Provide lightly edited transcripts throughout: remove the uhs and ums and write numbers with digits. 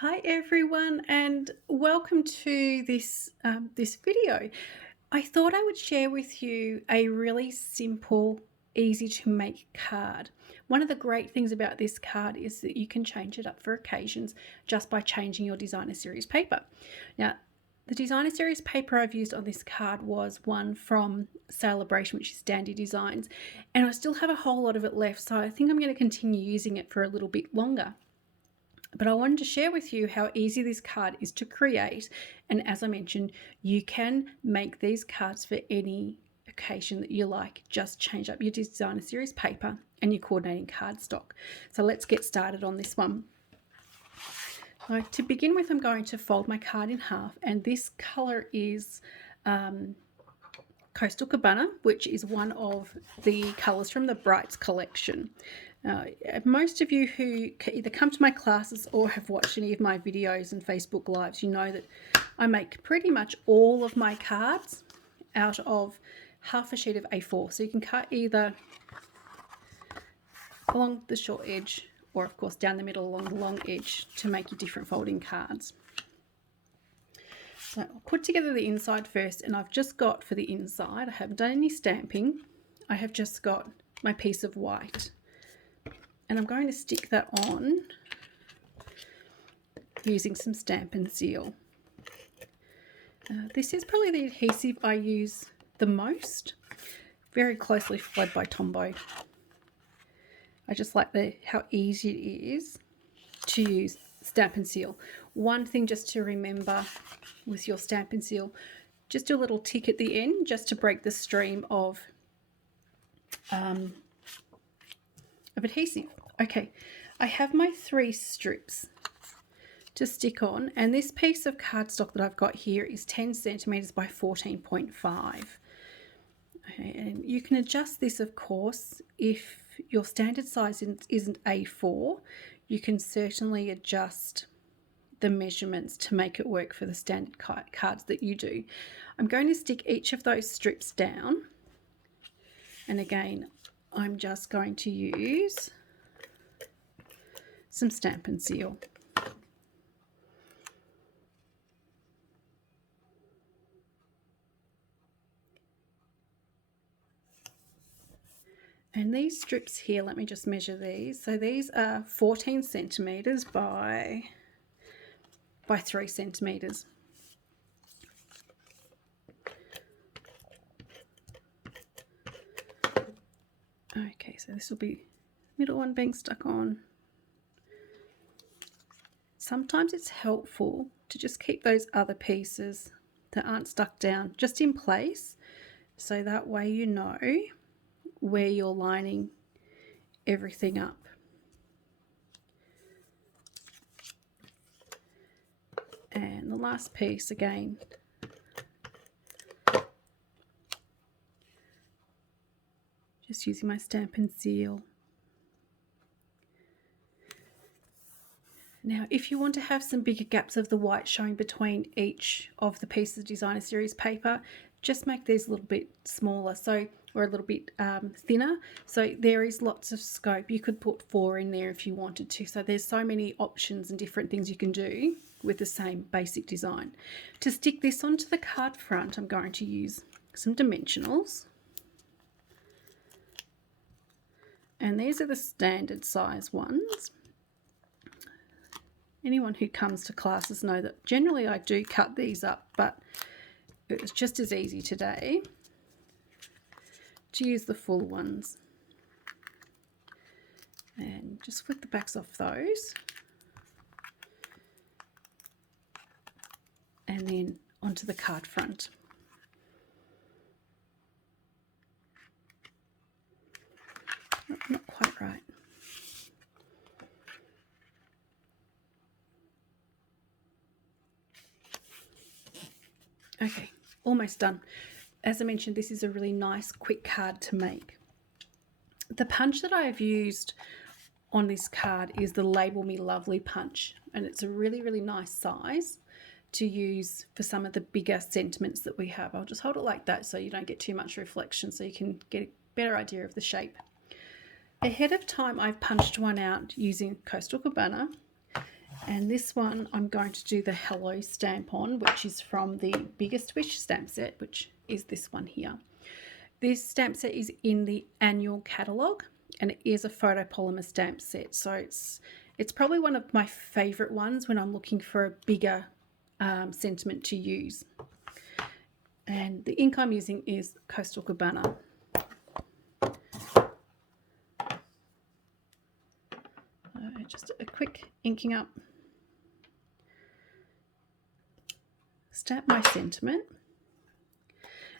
Hi everyone, and welcome to this video. I thought I would share with you a really simple, easy to make card. One of the great things about this card is that you can change it up for occasions just by changing your designer series paper. Now, the designer series paper I've used on this card was one from Celebration, which is Dandy Designs, and I still have a whole lot of it left, so I think I'm going to continue using it for a little bit longer. But I wanted to share with you how easy this card is to create. And as I mentioned, you can make these cards for any occasion that you like. Just change up your designer series paper and your coordinating cardstock. So let's get started on this one. To begin with, I'm going to fold my card in half, and this color is Coastal Cabana, which is one of the colors from the Brights collection. Most of you who either come to my classes or have watched any of my videos and Facebook Lives, you know that I make pretty much all of my cards out of half a sheet of A4. So you can cut either along the short edge or, of course, down the middle along the long edge to make your different folding cards. So I'll put together the inside first, and I've just got for the inside, I haven't done any stamping. I have just got my piece of white. And I'm going to stick that on using some Stampin' Seal. This is probably the adhesive I use the most, very closely followed by Tombow. I just like how easy it is to use Stampin' Seal. One thing just to remember with your Stampin' Seal, just do a little tick at the end just to break the stream of adhesive. Okay, I have my 3 strips to stick on, and this piece of cardstock that I've got here is 10 centimeters by 14.5. Okay, and you can adjust this, of course, if your standard size isn't A4, you can certainly adjust the measurements to make it work for the standard cards that you do. I'm going to stick each of those strips down, and again, I'm just going to use some Stampin' Seal. And these strips here, let me just measure these. So these are 14 centimeters by 3 centimeters. Okay, so this will be middle one being stuck on. Sometimes it's helpful to just keep those other pieces that aren't stuck down just in place, so that way you know where you're lining everything up. And the last piece, again, just using my Stampin' Seal. Now, if you want to have some bigger gaps of the white showing between each of the pieces of designer series paper, just make these a little bit smaller, or a little bit thinner. So there is lots of scope. You could put 4 in there if you wanted to. So there's so many options and different things you can do with the same basic design. To stick this onto the card front, I'm going to use some dimensionals. And these are the standard size ones. Anyone who comes to classes know that generally I do cut these up, but it was just as easy today to use the full ones. And just flip the backs off those. And then onto the card front. Not quite right. Okay, almost done. As I mentioned, this is a really nice, quick card to make. The punch that I have used on this card is the Label Me Lovely punch, and it's a really, really nice size to use for some of the bigger sentiments that we have. I'll just hold it like that so you don't get too much reflection, so you can get a better idea of the shape. Ahead of time, I've punched one out using Coastal Cabana, And this one I'm going to do the Hello stamp on, which is from the Biggest Wish stamp set, which is this one here. This stamp set is in the annual catalogue, and it is a photopolymer stamp set. So it's probably one of my favourite ones when I'm looking for a bigger sentiment to use. And the ink I'm using is Coastal Cabana. Just a quick inking up. Stamp my sentiment.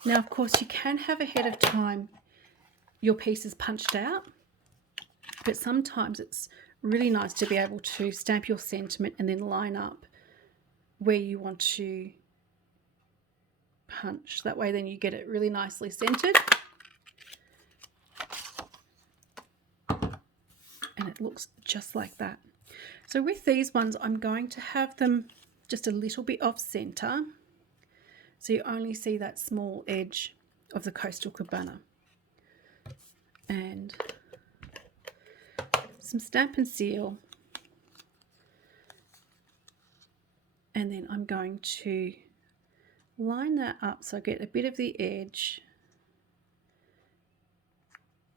Now, of course, you can have ahead of time your pieces punched out, but sometimes it's really nice to be able to stamp your sentiment and then line up where you want to punch. That way then you get it really nicely centered and it looks just like that. So with these ones, I'm going to have them just a little bit off center, so you only see that small edge of the Coastal Cabana. And some Stamp and Seal, and then I'm going to line that up so I get a bit of the edge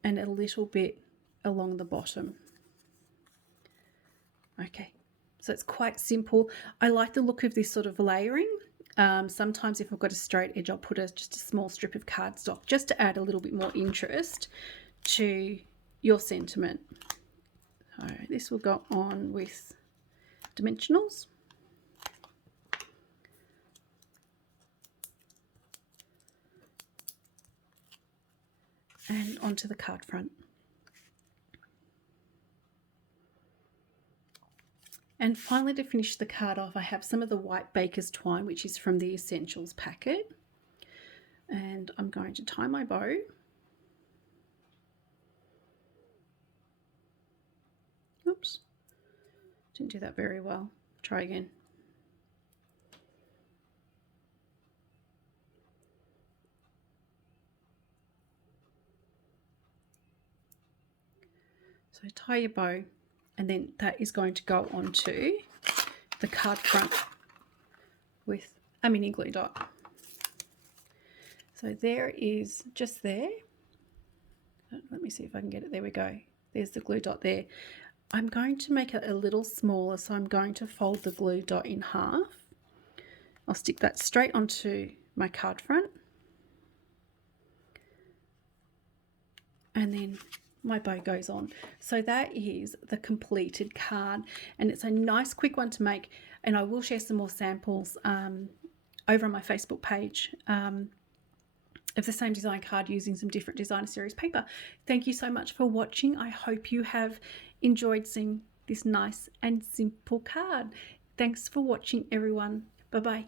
and a little bit along the bottom. Okay, so it's quite simple. I like the look of this sort of layering. Sometimes if I've got a straight edge, I'll put just a small strip of cardstock just to add a little bit more interest to your sentiment. So this will go on with dimensionals. And onto the card front. And finally, to finish the card off, I have some of the white baker's twine, which is from the Essentials packet. And I'm going to tie my bow. Oops, didn't do that very well. Try again. So tie your bow, and then that is going to go onto the card front with a mini glue dot. So there is just there. Let me see if I can get it. There we go. There's the glue dot there. I'm going to make it a little smaller, so I'm going to fold the glue dot in half. I'll stick that straight onto my card front. And then my bow goes on. So that is the completed card, and it's a nice quick one to make, and I will share some more samples over on my Facebook page of the same design card using some different designer series paper. Thank you so much for watching. I hope you have enjoyed seeing this nice and simple card. Thanks for watching, everyone. Bye bye.